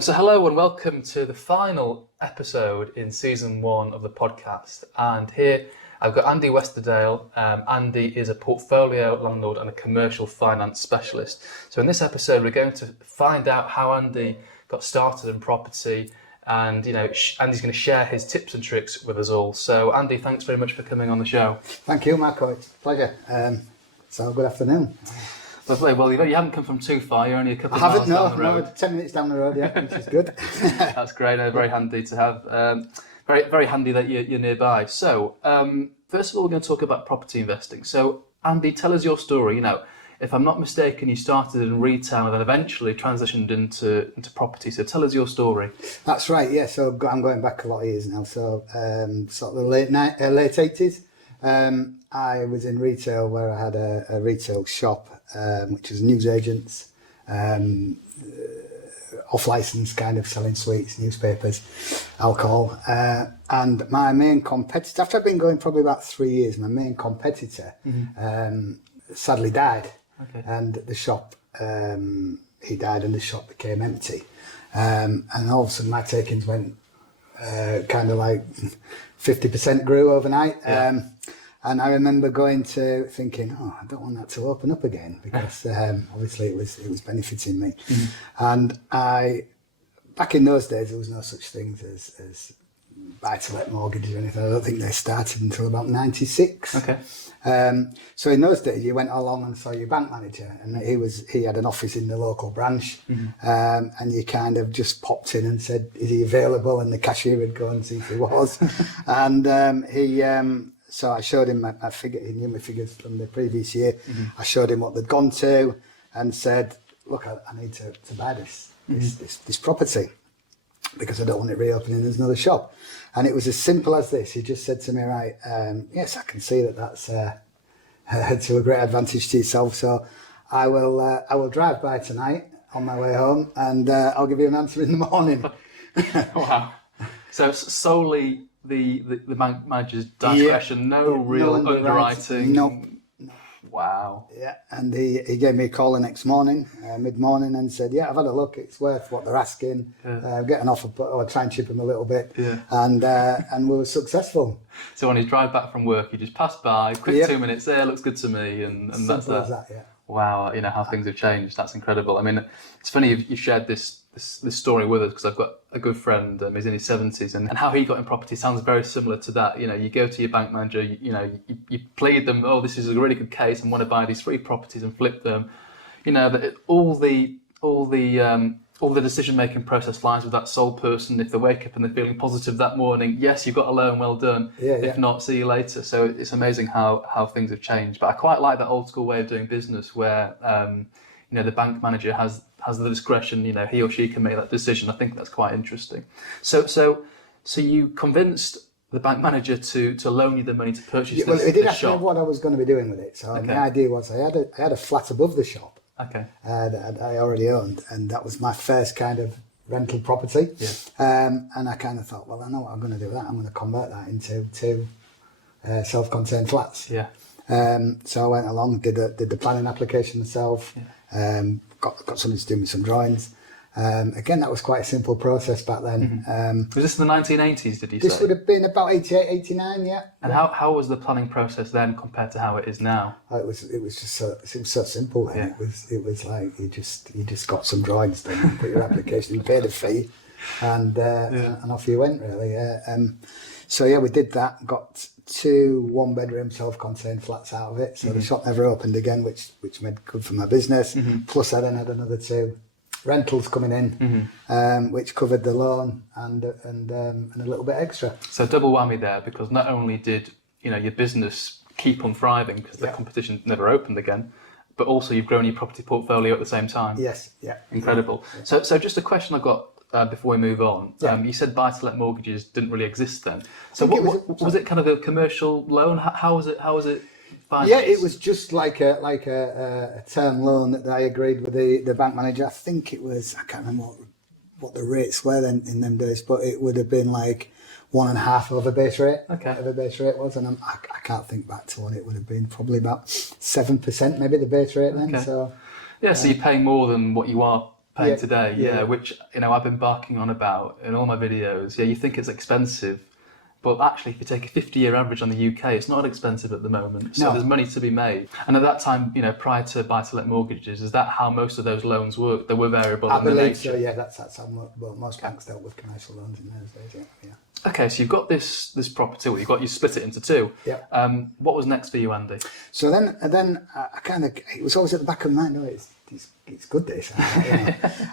So hello and welcome to the final episode in season 1 of the podcast. And here I've got Andy Westerdale. Andy is a portfolio landlord and a commercial finance specialist. So in this episode we're going to find out how Andy got started in property, and Andy's going to share his tips and tricks with us all. So Andy, thanks very much for coming on the show. Thank you, Marco. It's a pleasure. So good afternoon. Lovely. Well, you haven't come from too far. You're only a couple of miles down the road. 10 minutes down the road, yeah, which is good. That's great. Very handy to have. Very handy that you're nearby. So, first of all, we're going to talk about property investing. So, Andy, tell us your story. If I'm not mistaken, you started in retail and then eventually transitioned into property. So, tell us your story. That's right. Yeah. So I'm going back a lot of years now. So, sort of the late 80s. I was in retail where I had a retail shop, which was newsagents, off-license kind of selling sweets, newspapers, alcohol. And my main competitor, after I'd been going probably about 3 years, my main competitor sadly died. Okay. And the shop, he died and the shop became empty. And all of a sudden my takings went kind of like 50% grew overnight. Yeah. And I remember thinking, I don't want that to open up again, because obviously it was benefiting me. And back in those days, there was no such things as buy-to-let mortgages or anything. I don't think they started until about 96. Okay. So in those days, you went along and saw your bank manager, and he had an office in the local branch, and you kind of just popped in and said, "Is he available?" And the cashier would go and see if he was, and so I showed him my figure. He knew my figures from the previous year. I showed him what they'd gone to, and said, "Look, I need to buy this property, because I don't want it reopening as another shop." And it was as simple as this. He just said to me, "Right, yes, I can see that's to a great advantage to yourself. So I will drive by tonight on my way home, and I'll give you an answer in the morning." Wow. So solely the bank manager's discretion, no real underwriting. No. Wow. Yeah, and he gave me a call the next morning, mid-morning, and said, "Yeah, I've had a look. It's worth what they're asking. Get an offer, or try and chip him a little bit." Yeah. And we were successful. So on his drive back from work, he just passed by, quick 2 minutes there, looks good to me, and that's Simple that. as that, yeah. Wow, how things have changed. That's incredible. I mean, it's funny you shared this story with us, because I've got a good friend, he's in his 70s, and how he got in property sounds very similar to that. You go to your bank manager, you plead them, "Oh, this is a really good case, and want to buy these 3 properties and flip them." That all the decision-making process lies with that sole person. If they wake up and they're feeling positive that morning, yes, you've got a loan, well done. Yeah. If not, see you later. So it's amazing how things have changed. But I quite like that old school way of doing business, where the bank manager has the discretion. He or she can make that decision. I think that's quite interesting. So you convinced the bank manager to loan you the money to purchase this shop? Well, he did ask me what I was going to be doing with it. So Okay. my idea was I had a flat above the shop. Okay. That I already owned, and that was my first kind of rental property. Yeah. And I kind of thought, well, I know what I'm going to do with that. I'm going to convert that into 2 self-contained flats. Yeah. So I went along, did the planning application myself. Yeah. Got somebody to do me some drawings. Again, that was quite a simple process back then. Was this in the 1980s, did you This say? would have been about 88, 89, yeah. And how was the planning process then compared to how it is now? It was just so simple then. Yeah. It was like you just got some drawings done, and put your application, you paid a fee, and off you went, really. So yeah, we did that. Got 2 1-bedroom self-contained flats out of it. So the shop never opened again, which made good for my business. Plus, I then had another 2 rentals coming in, which covered the loan and a little bit extra. So double whammy there, because not only did your business keep on thriving because the competition never opened again, but also you've grown your property portfolio at the same time. Yes, yeah. Incredible. Yeah. So just a question I've got before we move on. Yeah. You said buy-to-let mortgages didn't really exist then. So what was it kind of a commercial loan? How was it financed? Yeah, it was just like a term loan that I agreed with the bank manager. I think it was, I can't remember what the rates were then in them days, but it would have been like 1.5 over base rate. Okay. Whatever base rate was, and I can't think back to what it would have been. Probably about 7%, maybe the base rate then. Okay. So yeah, so you're paying more than what you are paying Yeah, today. yeah. Which I've been barking on about in all my videos. Yeah, you think it's expensive, but actually, if you take a 50-year average on the UK, it's not expensive at the moment. So No. there's money to be made. And at that time, prior to buy-to-let mortgages, is that how most of those loans worked? They were variable I in the believe nature. so. Yeah, that's how most banks dealt with commercial loans in those days. Yeah. Okay, so you've got this property. Well, you split it into two. Yeah. What was next for you, Andy? So then I kind of, it was always at the back of my mind. Oh, it's good this.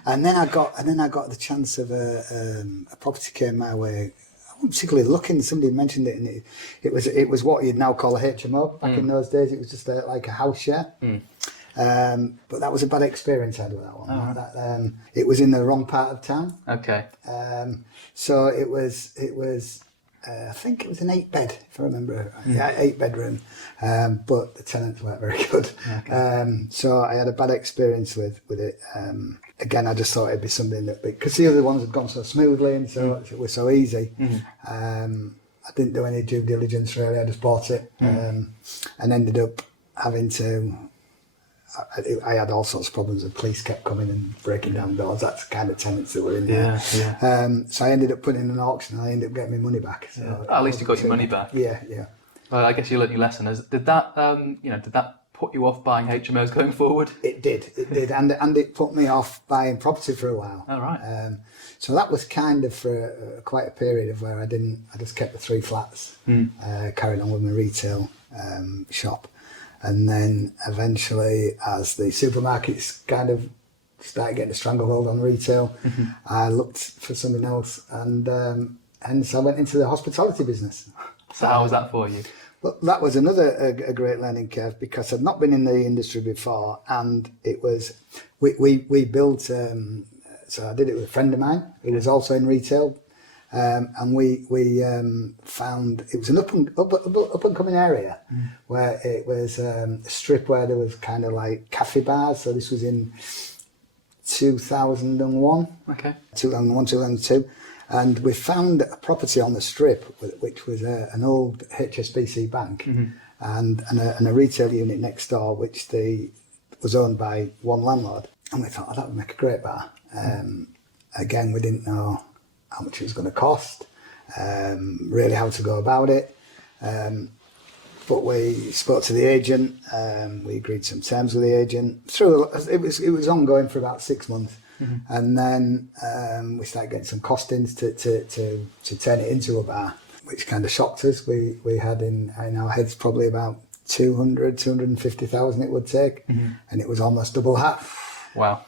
And then I got the chance of a property came my way. I wasn't particularly looking. Somebody mentioned it, and it was what you'd now call a HMO. Back in those days, it was just like a house share. But that was a bad experience I had with that one. Oh. It was in the wrong part of town. Okay. So it was. I think it was an 8-bed, if I remember. Yeah, 8-bedroom. But the tenants weren't very good. Okay. So I had a bad experience with it. Again, I just thought it'd be something that, because the other ones had gone so smoothly and so it was so easy. I didn't do any due diligence really. I just bought it and ended up having to. I had all sorts of problems. The police kept coming and breaking down doors. That's the kind of tenants that were in there. So I ended up putting in an auction and I ended up getting my money back. So at least you got your money back. Yeah. Well, I guess you learned your lesson. Did that put you off buying HMOs going forward? It did, and it put me off buying property for a while. Oh, right. So that was kind of for quite a period of where I just kept the 3 flats, carried on with my retail shop. And then eventually, as the supermarkets kind of started getting a stranglehold on retail, I looked for something else, and hence I went into the hospitality business. So how was that for you? Well, that was another a great learning curve because I'd not been in the industry before, and it was we built. So I did it with a friend of mine who was also in retail. And we found it was an up and coming area where it was a strip where there was kind of like cafe bars. So this was in 2001, 2002, and we found a property on the strip which was an old HSBC bank and a retail unit next door which was owned by one landlord. And we thought, that would make a great bar. Again, we didn't know how much it was going to cost, really how to go about it. But we spoke to the agent, we agreed some terms with the agent. It was ongoing for about 6 months. And then we started getting some costings to turn it into a bar, which kind of shocked us. We had in our heads probably about 250,000 it would take, and it was almost double that. Wow.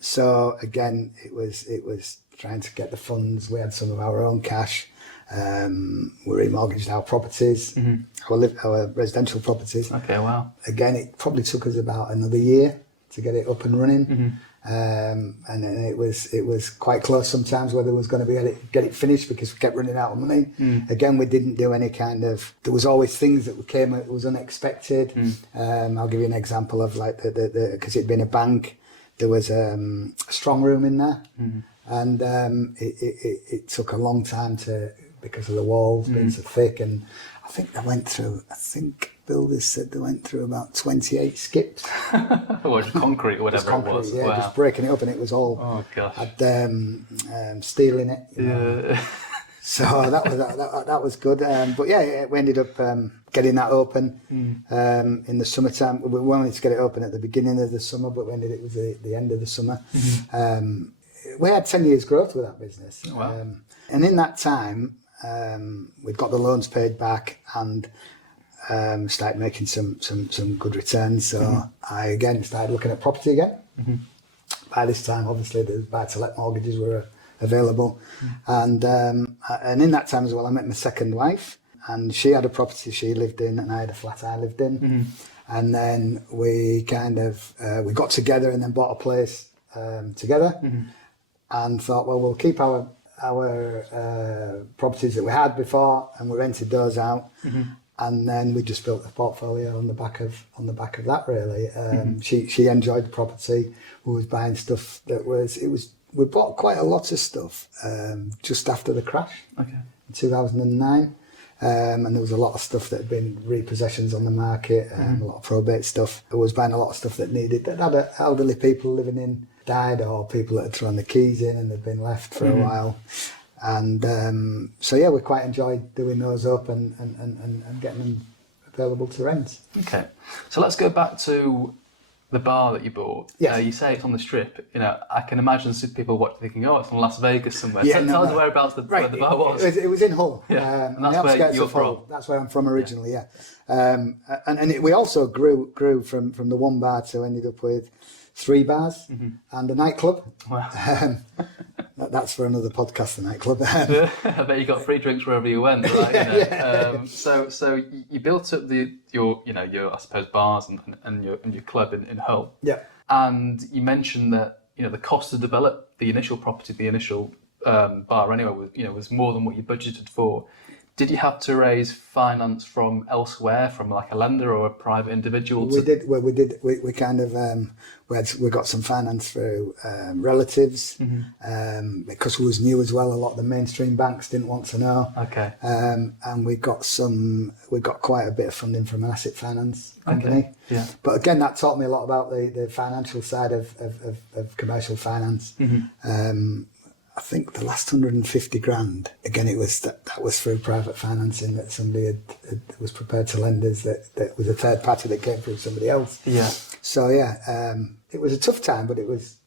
So again, it was trying to get the funds. We had some of our own cash. We remortgaged our properties, our residential properties. Okay, wow. Again, it probably took us about another year to get it up and running. And then it was quite close sometimes whether it was going to be get it finished because we kept running out of money. Again, we didn't do any there was always things that came, it was unexpected. I'll give you an example of like because it'd been a bank, there was a strong room in there. And it took a long time because of the walls being so thick, and I think builders said they went through about 28 skips. Or concrete, or whatever it was. Yeah, wow. Just breaking it up, and it was all had steel in it. You know. So that was good. But yeah, we ended up getting that open in the summertime. We wanted to get it open at the beginning of the summer, but it was the end of the summer. We had 10 years growth with that business. Oh, wow. And in that time, we'd got the loans paid back and started making some good returns. So I again started looking at property again. By this time, obviously, the buy-to-let mortgages were available. And in that time as well, I met my second wife, and she had a property she lived in and I had a flat I lived in. And then we we got together and then bought a place together. And thought, well, we'll keep our properties that we had before, and we rented those out, and then we just built a portfolio on the back of that. Really, she enjoyed the property. We was buying stuff we bought quite a lot of stuff just after the crash in 2009, and there was a lot of stuff that had been repossessions on the market, a lot of probate stuff. I was buying a lot of stuff that had elderly people living in died or people that had thrown the keys in and they'd been left for a while. And so yeah, we quite enjoyed doing those up and getting them available to rent. Okay, so let's go back to the bar that you bought. Yes. You say it's on the Strip. You know, I can imagine some people watching thinking, "Oh, it's in Las Vegas somewhere." Yeah, Tell us whereabouts where the bar was. It was in Hull. Yeah, on and that's the where outskirts you're of Hull. from. That's where I'm from originally. Yeah, we also grew from the one bar to ended up with 3 bars and a nightclub. Wow. That's for another podcast, the nightclub. I bet you got free drinks wherever you went, right? So you built up your I suppose bars and your club in Hull. Yeah. And you mentioned that the cost to develop the initial property, the initial bar anyway, was more than what you budgeted for. Did you have to raise finance from elsewhere, from like a lender or a private individual? We did. We kind of we got some finance through relatives because we was new as well. A lot of the mainstream banks didn't want to know. Okay. And we got quite a bit of funding from an asset finance company. Okay. Yeah. But again, that taught me a lot about the financial side of commercial finance. I think the last 150 grand, again, it was that was through private financing that somebody was prepared to lend us, that was a third party that came from somebody else. Yeah. So it was a tough time, but it was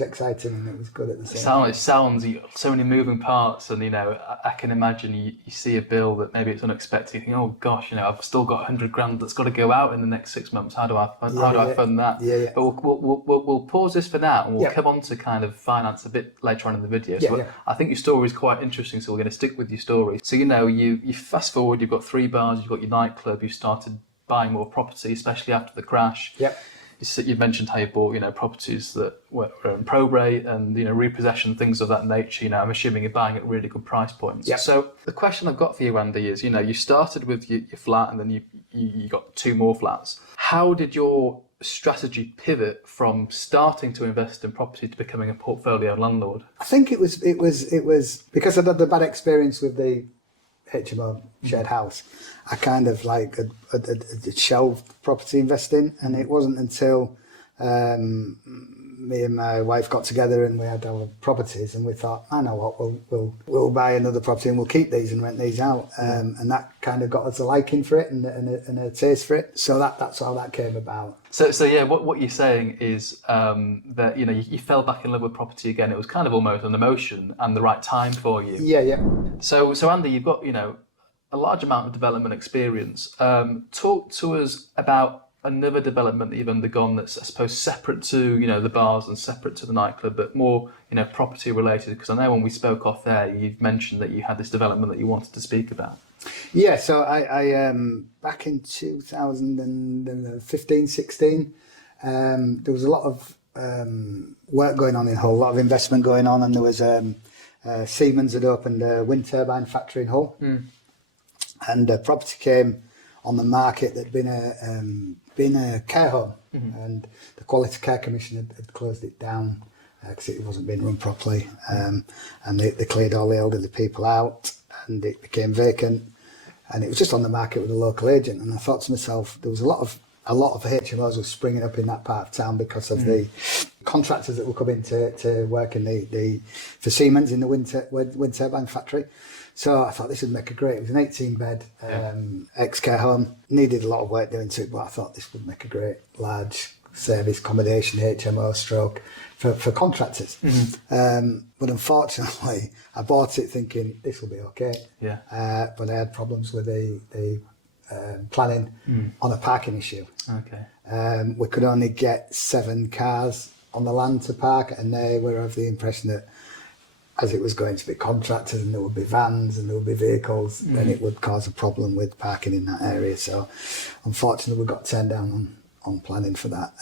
exciting and it was good at the same time. It sounds so many moving parts, and I can imagine you see a bill that maybe it's unexpected. You think, oh gosh, I've still got 100 grand that's got to go out in the next 6 months. How do I fund that? Yeah. But we'll pause this for now, and we'll come on to kind of finance a bit later on in the video. So I think your story is quite interesting, so we're going to stick with your story. So you fast forward, you've got 3 bars, you've got your nightclub, you started buying more property, especially after the crash. Yep. You mentioned how you bought, properties that were in probate and, repossession, things of that nature. I'm assuming you're buying at really good price points. Yep. So the question I've got for you, Andy, is, you started with your flat and then you got 2 more flats. How did your strategy pivot from starting to invest in property to becoming a portfolio landlord? I think it was because I'd had the bad experience with the HMO shared house. I kind of had shelved property investing, and it wasn't until me and my wife got together and we had our properties, and we thought, I know what, we'll buy another property and we'll keep these and rent these out, and that kind of got us a liking for it and a taste for it. So that's how that came about. So yeah, what you're saying is that you fell back in love with property again. It was kind of almost an emotion and the right time for you. Yeah. So Andy, you've got a large amount of development experience. Talk to us about another development that you've undergone that's, I suppose, separate to the bars and separate to the nightclub, but more property related. Because I know when we spoke off there, you've mentioned that you had this development that you wanted to speak about. Yeah, so I back in 2015, 16, there was a lot of work going on in Hull, a lot of investment going on, and there was Siemens had opened a wind turbine factory in Hull, and a property came on the market that had been a care home, and the Quality Care Commission had closed it down because it wasn't being run properly, and they cleared all the elderly people out, and it became vacant, and it was just on the market with a local agent. And I thought to myself, there was a lot of HMOs were springing up in that part of town because of the contractors that were coming to work in for Siemens in the wind turbine factory. So I thought this would make it was an 18-bed ex-care home, needed a lot of work doing to it, but I thought this would make a great large service accommodation HMO stroke for contractors. But unfortunately, I bought it thinking this will be okay. Yeah. But I had problems with the planning on a parking issue. Okay. We could only get 7 cars on the land to park, and they were of the impression that as it was going to be contractors and there would be vans and there would be vehicles, then it would cause a problem with parking in that area. So unfortunately, we got turned down on planning for that.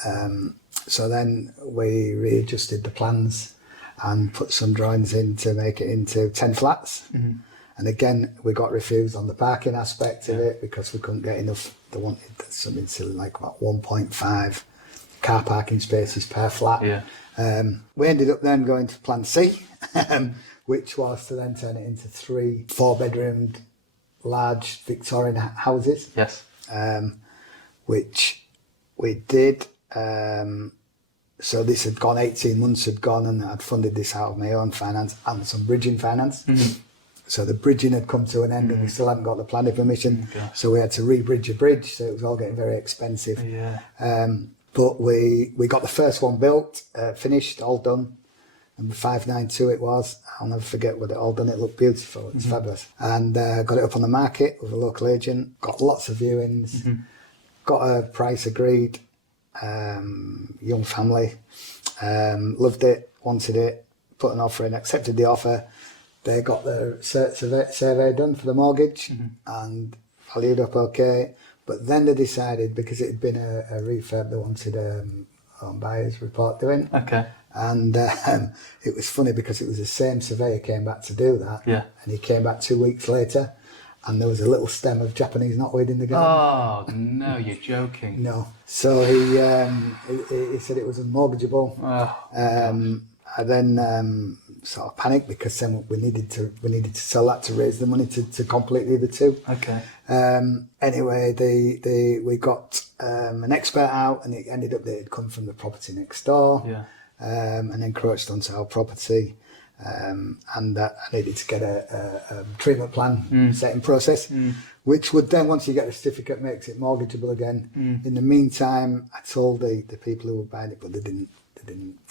So then we readjusted the plans and put some drawings in to make it into 10 flats. And again, we got refused on the parking aspect of it because we couldn't get enough. They wanted something silly like about 1.5 car parking spaces per flat. We ended up then going to Plan C, which was to then turn it into 3 4-bedroomed large Victorian houses. Yes. Which we did. So this had gone, 18 months had gone, and I'd funded this out of my own finance and some bridging finance. Mm-hmm. So the bridging had come to an end, and we still hadn't got the planning permission. Okay. So we had to re-bridge a bridge, so it was all getting very expensive. Yeah. But we got the first one built, finished, all done. Number 592 it was. I'll never forget what it all done. It looked beautiful. It's fabulous. And got it up on the market with a local agent. Got lots of viewings. Got a price agreed. Young family. Loved it. Wanted it. Put an offer in. Accepted the offer. They got their survey done for the mortgage and valued up okay. But then they decided, because it had been a refurb, they wanted home buyers report doing. Okay. And it was funny because it was the same surveyor came back to do that. Yeah. And he came back 2 weeks later, and there was a little stem of Japanese knotweed in the garden. Oh, no, you're joking. No. So he said it was unmortgageable. Oh, I then sort of panicked, because then we needed to sell that to raise the money to complete the other two. okay. Anyway, we got an expert out, and it ended up that it had come from the property next door. Yeah. And encroached onto our property, and I needed to get a treatment plan setting process, which would then, once you get the certificate, makes it mortgageable again. In the meantime, I told the people who were buying it, but they didn't.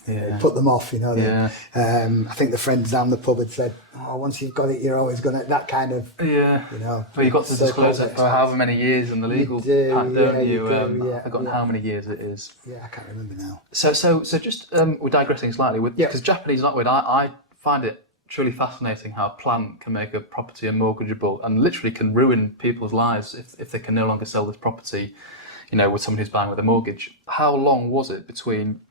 Yeah. Put them off, you know. Yeah. I think the friends down the pub had said, "Oh, once you've got it, you're always gonna," that kind of, Yeah. you know. Well, you've got to disclose it for however many years in the legal pack, don't you? I've forgotten how many years it is. Yeah, I can't remember now. So just we're digressing slightly because Japanese knotweed. I find it truly fascinating how a plant can make a property unmortgageable and literally can ruin people's lives if they can no longer sell this property, you know, with someone who's buying with a mortgage. How long was it between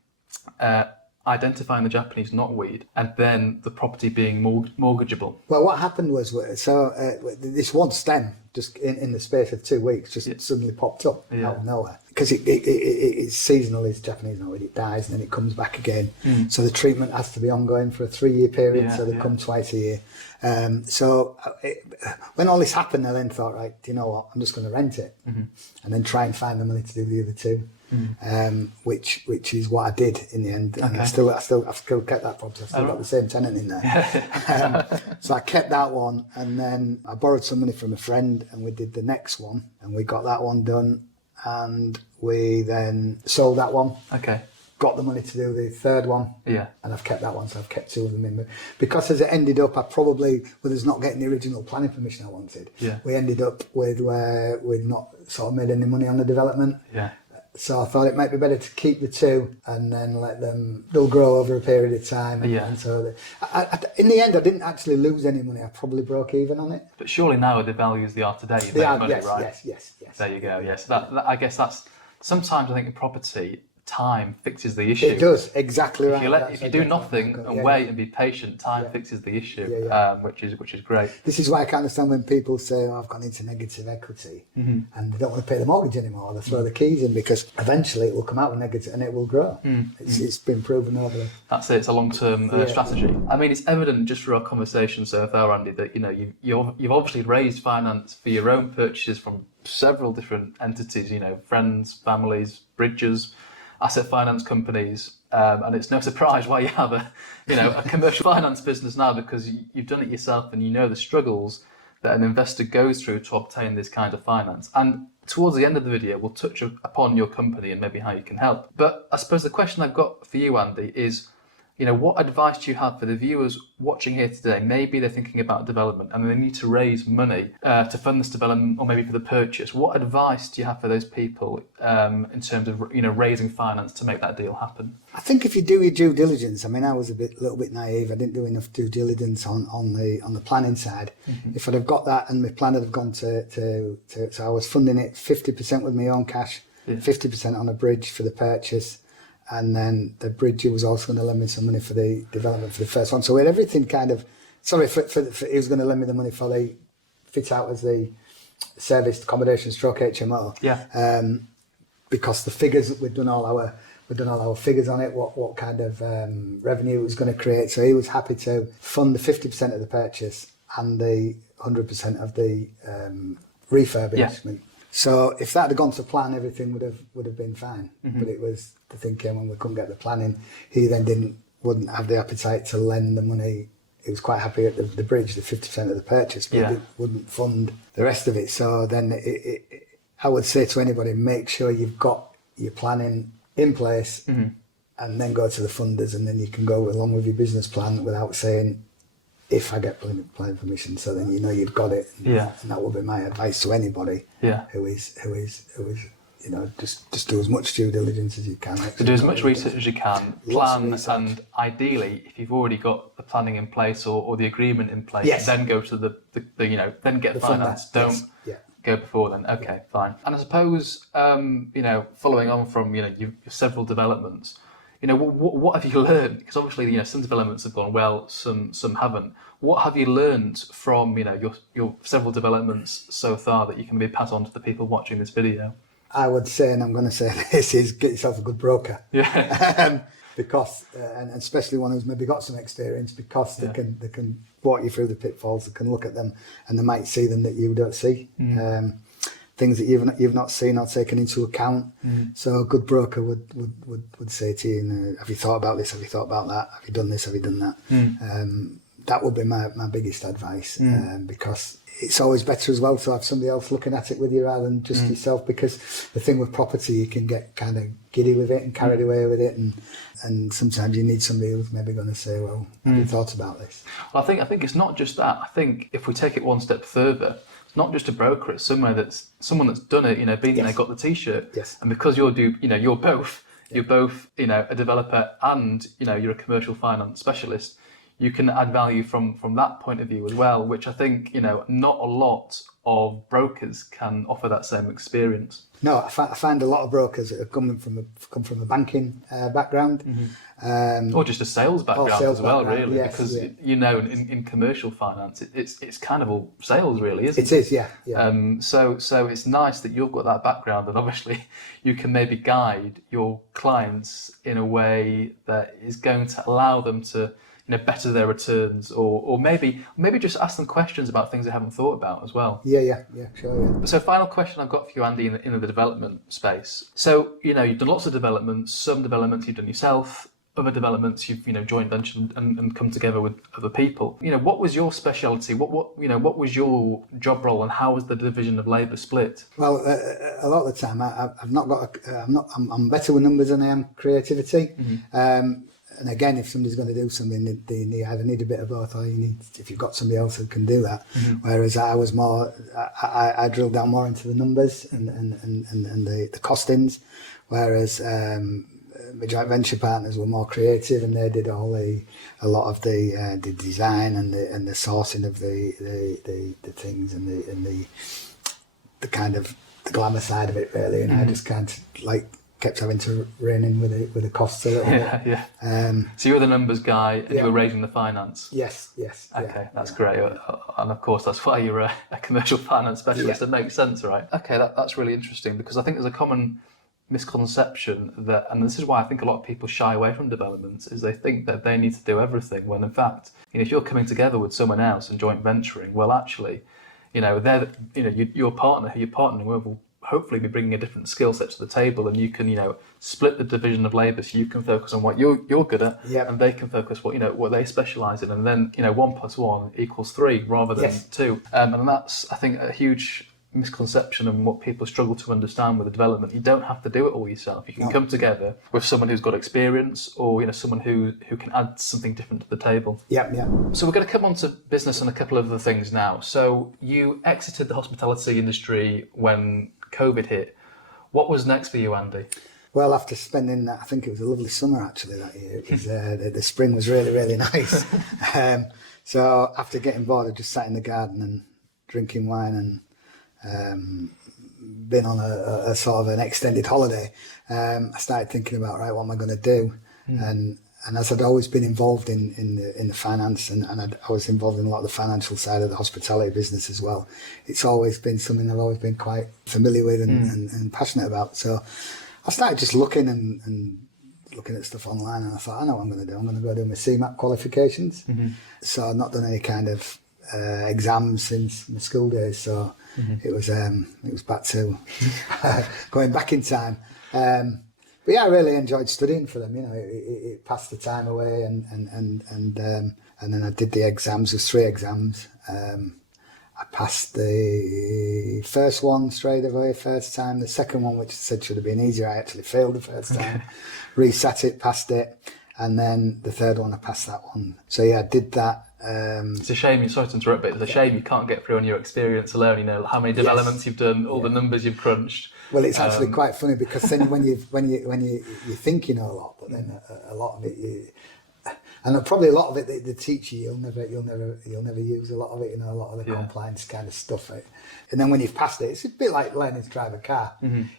identifying the Japanese knotweed and then the property being mortgageable? Well, what happened was, this one stem, just in the space of 2 weeks, just suddenly popped up out of nowhere. Because it's seasonal, it's Japanese knotweed, it dies and then it comes back again. So the treatment has to be ongoing for a 3-year period, so they come twice a year. When all this happened, I then thought, right, do you know what, I'm just going to rent it and then try and find the money to do the other two. Which is what I did in the end, and I've still kept that property. I've still got the same tenant in there. So I kept that one, and then I borrowed some money from a friend, and we did the next one, and we got that one done, and we then sold that one. Okay. Got the money to do the third one, Yeah. and I've kept that one, so I've kept 2 of them in. Because as it ended up, I probably, with us not getting the original planning permission I wanted, we ended up with where we'd not sort of made any money on the development. Yeah. So I thought it might be better to keep the 2 and then let them, they'll grow over a period of time. And so in the end, I didn't actually lose any money. I probably broke even on it. But surely now with the values they are today, you make money, right? Yes. There you go. Yes. That I guess that's sometimes I think in property, time fixes the issue. It does, exactly right. If you do nothing and wait and be patient, time fixes the issue, which is great. This is why I can't understand when people say, "Oh, I've gone into negative equity," and they don't want to pay the mortgage anymore. They throw the keys in, because eventually it will come out with negative and it will grow. It's been proven over. That's it. It's a long-term strategy. I mean, it's evident just through our conversation so far, Andy, that you know you've obviously raised finance for your own purchases from several different entities. You know, friends, families, bridges, asset finance companies, and it's no surprise why you have a commercial finance business now, because you've done it yourself and you know the struggles that an investor goes through to obtain this kind of finance. And towards the end of the video, we'll touch upon your company and maybe how you can help. But I suppose the question I've got for you, Andy, is, you know, what advice do you have for the viewers watching here today? Maybe they're thinking about development and they need to raise money to fund this development, or maybe for the purchase. What advice do you have for those people in terms of, you know, raising finance to make that deal happen? I think if you do your due diligence, I mean, I was a little bit naive. I didn't do enough due diligence on the planning side. If I'd have got that and my plan had have gone to so I was funding it 50% with my own cash, 50% on a bridge for the purchase. And then the bridge was also going to lend me some money for the development for the first one. So we had everything kind of, he was going to lend me the money for the fit out as the serviced accommodation stroke HMO. Yeah. Because the figures, we'd done all our figures on it, what kind of revenue it was going to create. So he was happy to fund the 50% of the purchase and the 100% of the refurbishment. So if that had gone to plan, everything would have been fine. But it was, the thing came when we couldn't get the planning. He then wouldn't have the appetite to lend the money. He was quite happy at the bridge, the 50% of the purchase, but it wouldn't fund the rest of it. So then I would say to anybody, make sure you've got your planning in place, and then go to the funders, and then you can go along with your business plan without saying, if I get planning permission. So then you know you've got it. And that would be my advice to anybody who is just do as much due diligence as you can. Do as much research as you can, plan, and ideally, if you've already got the planning in place or the agreement in place, then go to the then get finance. Don't go before then. Okay, fine. And I suppose following on from your several developments, what have you learned? Because obviously some developments have gone well, some haven't. What have you learned from your several developments so far that you can maybe pass on to the people watching this video? I would say, and I'm going to say this, is get yourself a good broker. Because and especially one who's maybe got some experience, because they can walk you through the pitfalls, they can look at them, and they might see them that you don't see. Things that you've not seen or taken into account. So a good broker would say to you, have you thought about this? Have you thought about that? Have you done this? Have you done that? That would be my biggest advice, because it's always better as well to have somebody else looking at it with you rather than just yourself, because the thing with property, you can get kind of giddy with it and carried away with it, and sometimes you need somebody who's maybe going to say, well, have you thought about this? Well, I think it's not just that. I think if we take it one step further, not just a broker, it's someone that's done it, been there, got the t-shirt. Yes. And because you're both a developer and you're a commercial finance specialist, you can add value from that point of view as well, which I think not a lot of brokers can offer that same experience. No, I find a lot of brokers that have come from a banking background, or just a sales background as well, really, yes, because in commercial finance, it's kind of all sales, really, isn't it? It is, yeah. So it's nice that you've got that background, and obviously you can maybe guide your clients in a way that is going to allow them to better their returns, or maybe just ask them questions about things they haven't thought about as well. Yeah, sure. So final question I've got for you, Andy, in the development space. So you've done lots of developments. Some developments you've done yourself. Other developments you've joint ventured and come together with other people. What was your speciality? What was your job role, and how was the division of labour split? Well, a lot of the time I'm better with numbers than I am creativity. And again, if somebody's going to do something, they either need a bit of both, or if you've got somebody else who can do that. Whereas I was more, I drilled down more into the numbers and the costings, whereas my joint venture partners were more creative, and they did a lot of the design and the sourcing of the things and the kind of the glamour side of it, really. And I just kind of kept having to rein in with the costs a little bit. So you were the numbers guy, and you were raising the finance. Yes. Okay, that's great. And of course, that's why you're a commercial finance specialist. It makes sense, right? Okay, that's really interesting, because I think there's a common misconception that, and this is why I think a lot of people shy away from developments, is they think that they need to do everything, when in fact, if you're coming together with someone else and joint venturing, well, actually, your partner who you're partnering with will hopefully be bringing a different skill set to the table, and you can split the division of labour, so you can focus on what you're good at, and they can focus what they specialise in, and then 1 + 1 = 3 rather than 2. And that's, I think, a huge misconception, and what people struggle to understand with the development. You don't have to do it all yourself. You can come together with someone who's got experience, or someone who can add something different to the table. So we're going to come on to business and a couple of other things now. So you exited the hospitality industry when COVID hit. What was next for you, Andy? Well, after spending, I think it was a lovely summer actually that year. It was, the spring was really, really nice. So after getting bored, I just sat in the garden and drinking wine, and been on a sort of an extended holiday. I started thinking about, right, what am I going to do? And as I'd always been involved in the finance, and I was involved in a lot of the financial side of the hospitality business as well, it's always been something I've always been quite familiar with and passionate about. So I started just looking and looking at stuff online, and I thought, I know what I'm going to do. I'm going to go do my CMAP qualifications. So I've not done any kind of exams since my school days. So it was back to going back in time. But yeah, I really enjoyed studying for them. You know, it passed the time away, and then I did the exams. There's 3 exams. I passed the first one straight away, first time. The second one, which I said should have been easier, I actually failed the first time. Resat it, passed it, and then the third one, I passed that one. So yeah, I did that. It's a shame, sorry to interrupt, but it's a shame you can't get through on your experience alone, you know, how many developments you've done, all the numbers you've crunched. Well, it's actually quite funny, because then when you think you know a lot, but then a lot of it and probably a lot of it they teach you, you'll never use a lot of it, you know, a lot of the compliance kind of stuff. And then when you've passed it, it's a bit like learning to drive a car.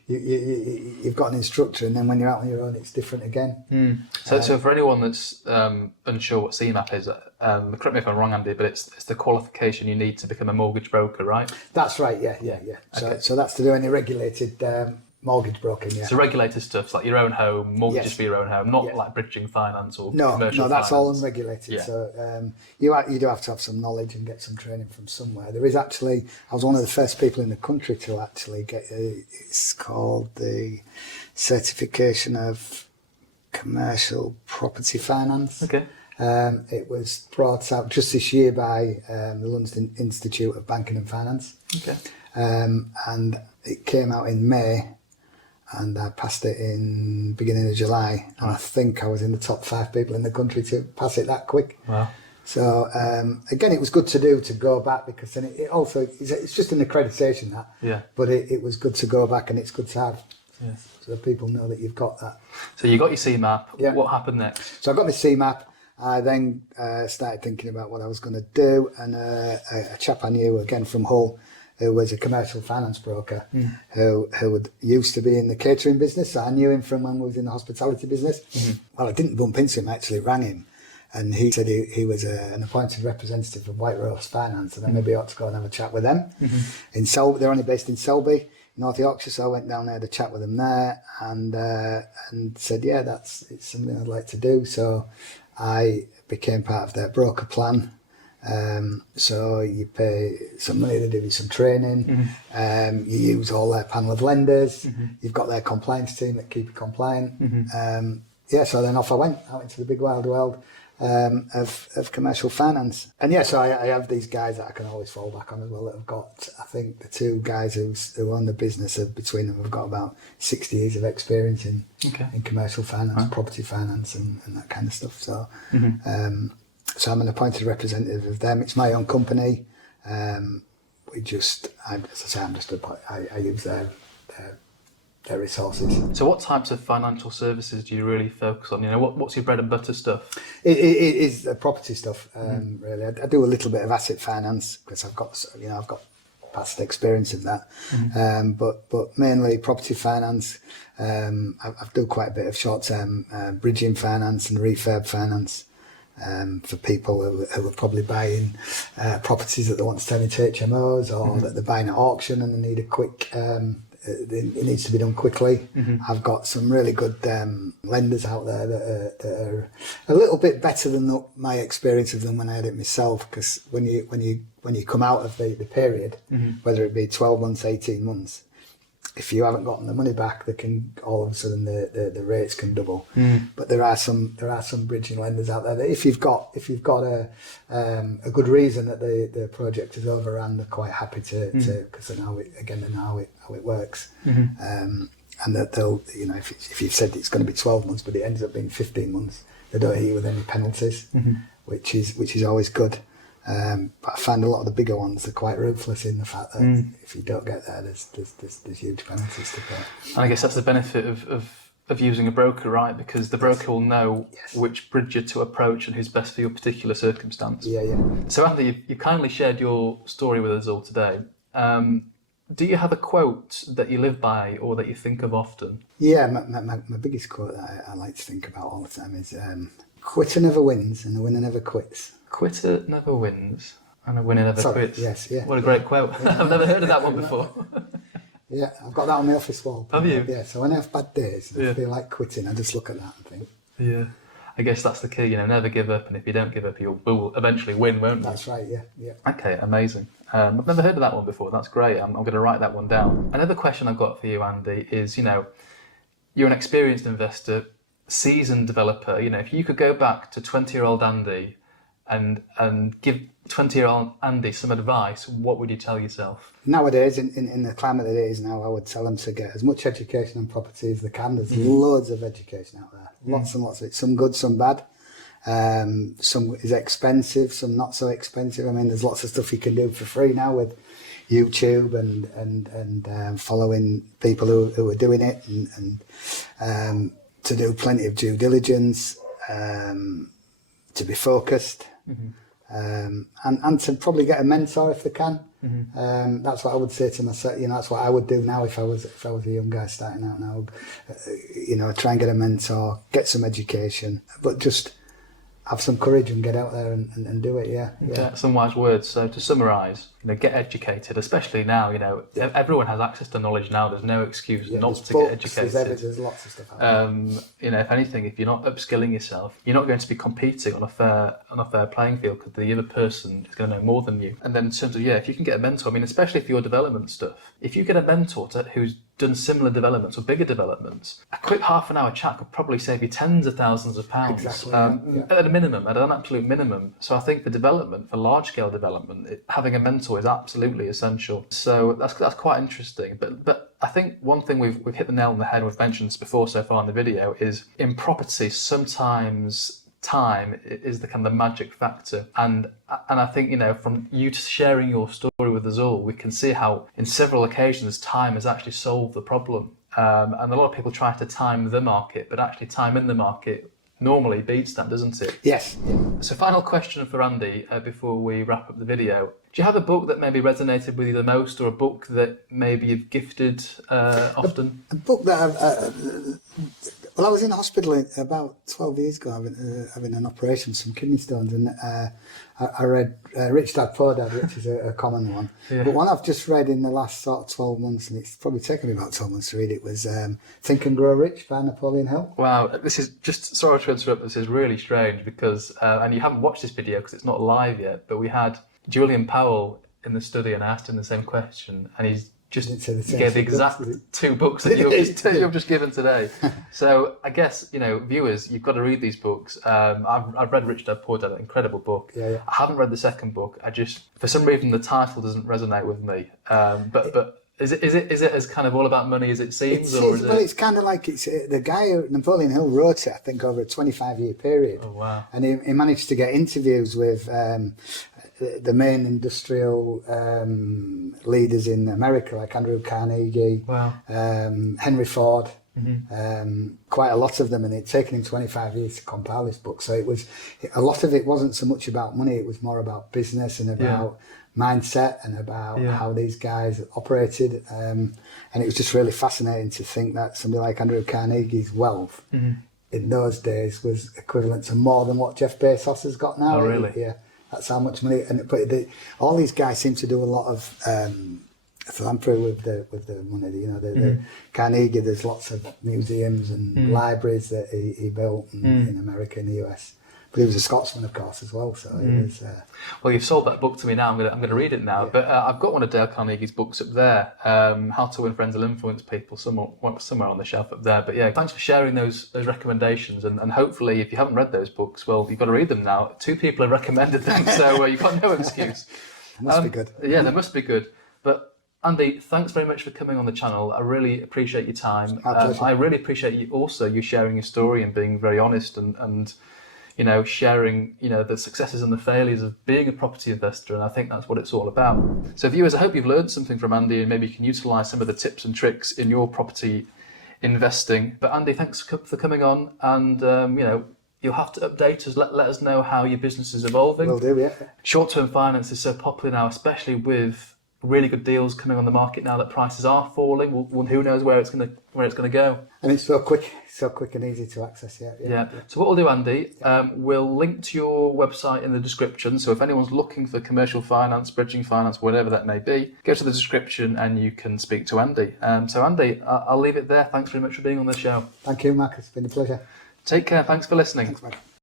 You've got an instructor, and then when you're out on your own, it's different again. So for anyone that's unsure what CMAP is, correct me if I'm wrong, Andy, but it's the qualification you need to become a mortgage broker, right? That's right, yeah. Okay. So that's to do any regulated mortgage broking, yeah. So regulated stuff, like your own home, mortgages for your own home, not like bridging finance or commercial finance. No, that's all unregulated. Yeah. So you do have to have some knowledge and get some training from somewhere. There is actually, I was one of the first people in the country to actually get, it's called the Certification of Commercial Property Finance. Okay. It was brought out just this year by the London Institute of Banking and Finance. Okay. And it came out in May, and I passed it in beginning of July, and I think I was in the top 5 people in the country to pass it that quick. Wow. So again, it was good to do, to go back, because then it also, it's just an accreditation, that. Yeah. But it was good to go back, and it's good to have. Yeah. So that people know that you've got that. So you got your CMAP. Yeah. What happened next? So I got my CMAP. I then started thinking about what I was going to do, and a chap I knew, again from Hull, who was a commercial finance broker, who used to be in the catering business. So I knew him from when we was in the hospitality business. Well, I didn't bump into him, I actually rang him. And he said he was an appointed representative of White Rose Finance, and I maybe ought to go and have a chat with them. In Selby, they're only based in Selby, North Yorkshire, so I went down there, had a chat with them there, and said, yeah, it's something I'd like to do. So I became part of their broker plan. So you pay some money, they give you some training, you use all their panel of lenders, you've got their compliance team that keep you compliant. So then off I went out into the big wild world of commercial finance. And so I have these guys that I can always fall back on as well, that have got, I think the 2 guys who own the business, between them have got about 60 years of experience in commercial finance, property finance and that kind of stuff. So so I'm an appointed representative of them. It's my own company. I use their resources. So what types of financial services do you really focus on? You know, what's your bread and butter stuff? It is the property stuff, really. I do a little bit of asset finance, because I've got past experience of that. But mainly property finance. I do quite a bit of short-term bridging finance and refurb finance. For people who are probably buying properties that they want to turn into HMOs, or that they're buying at auction and they need a quick, it needs to be done quickly. I've got some really good lenders out there that are a little bit better than my experience of them when I had it myself, because when you come out of the period, whether it be 12 months, 18 months, if you haven't gotten the money back, they can all of a sudden the rates can double. But there are some bridging lenders out there that if you've got a good reason that the project is overrun, they're quite happy to because they know how it works. And that they'll, you know, if you've said it's going to be 12 months but it ends up being 15 months, they don't hit you with any penalties, which is always good. But I find a lot of the bigger ones are quite ruthless in the fact that if you don't get there, there's huge penalties to pay. And I guess that's the benefit of using a broker, right? Because the broker will know which bridger to approach and who's best for your particular circumstance. Yeah. So Andy, you kindly shared your story with us all today. Do you have a quote that you live by or that you think of often? Yeah, my biggest quote that I like to think about all the time is quitter never wins and the winner never quits. Quitter never wins and a winner never quits. Yes, yeah. What a great quote. I've never heard of that one before. Yeah, I've got that on my office wall. Have you? Yeah, so when I have bad days and I feel like quitting, I just look at that and think. Yeah. I guess that's the key, never give up, and if you don't give up, you will eventually win, won't you? That's right, yeah. Okay, amazing. I've never heard of that one before. That's great. I'm going to write that one down. Another question I've got for you, Andy, is, you're an experienced investor, seasoned developer. If you could go back to 20-year-old Andy and give 20-year-old Andy some advice, what would you tell yourself? Nowadays, in the climate that it is now, I would tell them to get as much education on property as they can. There's loads of education out there, lots and lots of it. Some good, some bad. Some is expensive, some not so expensive. I mean, there's lots of stuff you can do for free now with YouTube and following people who are doing it, and to do plenty of due diligence, to be focused, and to probably get a mentor if they can. That's what I would say to myself. That's what I would do now if I was a young guy starting out now. Try and get a mentor, get some education, but just have some courage and get out there and do it. Yeah. Some wise words. So to summarise, get educated, especially now. Everyone has access to knowledge now. There's no excuse not to get educated. There's lots of stuff out there. If anything, if you're not upskilling yourself, you're not going to be competing on a fair playing field, because the other person is going to know more than you. And then in terms of if you can get a mentor, especially for your development stuff, if you get a mentor who's done similar developments or bigger developments, a quick half-an-hour chat could probably save you tens of thousands of pounds. Exactly. At a minimum, at an absolute minimum. So I think for development, for large-scale development, having a mentor is absolutely essential. So that's quite interesting. But I think one thing we've hit the nail on the head, and we've mentioned this before so far in the video, is in property sometimes time is the kind of the magic factor, and I think from you sharing your story with us all, we can see how in several occasions time has actually solved the problem, and a lot of people try to time the market, but actually time in the market normally beats that, doesn't it? Yes. So final question for Andy before we wrap up the video. Do you have a book that maybe resonated with you the most, or a book that maybe you've gifted often? A book that I was in hospital about 12 years ago having an operation, some kidney stones, and I read Rich Dad Poor Dad, which is a common one. Yeah. But one I've just read in the last sort of 12 months, and it's probably taken me about 12 months to read it, was Think and Grow Rich by Napoleon Hill. Wow, this is just, sorry to interrupt, this is really strange because, and you haven't watched this video because it's not live yet, but we had Julian Powell in the study and I asked him the same question, and he's just gave the exact two books that you've just given today. So I guess, viewers, you've got to read these books. I've read Rich Dad Poor Dad, an incredible book. Yeah. I haven't read the second book. I just, for some reason, the title doesn't resonate with me. But is it as kind of all about money as it seems, it's kind of like the guy Napoleon Hill wrote it, I think, over a 25-year period. Oh wow! And he managed to get interviews with the main industrial leaders in America, like Andrew Carnegie, wow. Henry Ford, quite a lot of them, and it'd taken him 25 years to compile this book. So a lot of it wasn't so much about money, it was more about business and about mindset and about how these guys operated. And it was just really fascinating to think that somebody like Andrew Carnegie's wealth in those days was equivalent to more than what Jeff Bezos has got now. Oh, really? Yeah. That's how much money, all these guys seem to do a lot of philanthropy with the money. The Carnegie. There's lots of museums and libraries that he built in America and the US. But he was a Scotsman, of course, as well. So he was. Well, you've sold that book to me now. I'm going to read it now. Yeah. But I've got one of Dale Carnegie's books up there. How to Win Friends and Influence People, somewhere on the shelf up there. But yeah, thanks for sharing those recommendations. And hopefully, if you haven't read those books, well, you've got to read them now. 2 people have recommended them, so you've got no excuse. Must be good. Yeah, they must be good. But Andy, thanks very much for coming on the channel. I really appreciate your time. I really appreciate you sharing your story and being very honest and sharing, the successes and the failures of being a property investor, and I think that's what it's all about. So viewers, I hope you've learned something from Andy and maybe you can utilise some of the tips and tricks in your property investing. But Andy, thanks for coming on, and you'll have to update us, let us know how your business is evolving. Will do, yeah. Short-term finance is so popular now, especially with really good deals coming on the market now that prices are falling. Well, who knows where it's going to go? And it's so quick and easy to access. Yeah. So what we'll do, Andy, we'll link to your website in the description. So if anyone's looking for commercial finance, bridging finance, whatever that may be, go to the description and you can speak to Andy. So Andy, I'll leave it there. Thanks very much for being on the show. Thank you, Mark. It's been a pleasure. Take care. Thanks for listening. Thanks, mate.